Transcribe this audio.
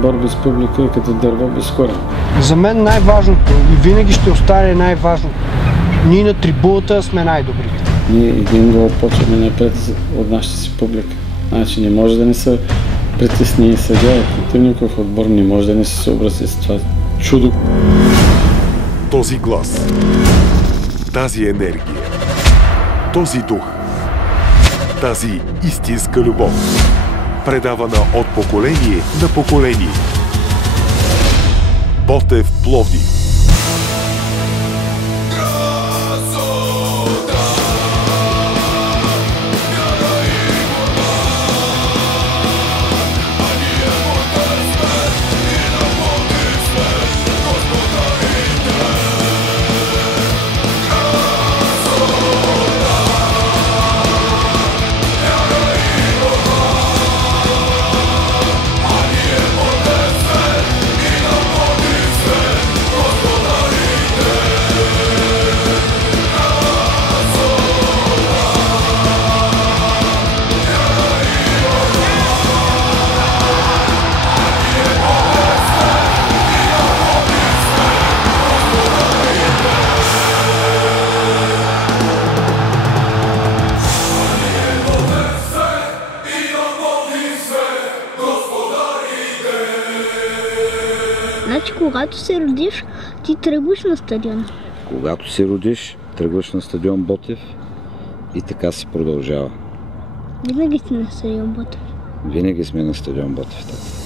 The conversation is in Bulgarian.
отбор без публика е като дърво без корен. За мен най-важното и винаги ще остане най-важното. Ние на трибуната сме най-добрите. Ние един гол почваме напред от нашата си публика. Значи не може да не се притесни съдия, като никакъв отбор не може да не се съобрази с това чудо. Този глас, тази енергия, този дух, тази истинска любов, предавана от поколение на поколение. Ботев Пловдив. Значи, когато се родиш, ти тръгваш на стадион. Когато се родиш, тръгваш на стадион Ботев и така се продължава. Винаги си на стадион Ботев. Винаги сме на стадион Ботев.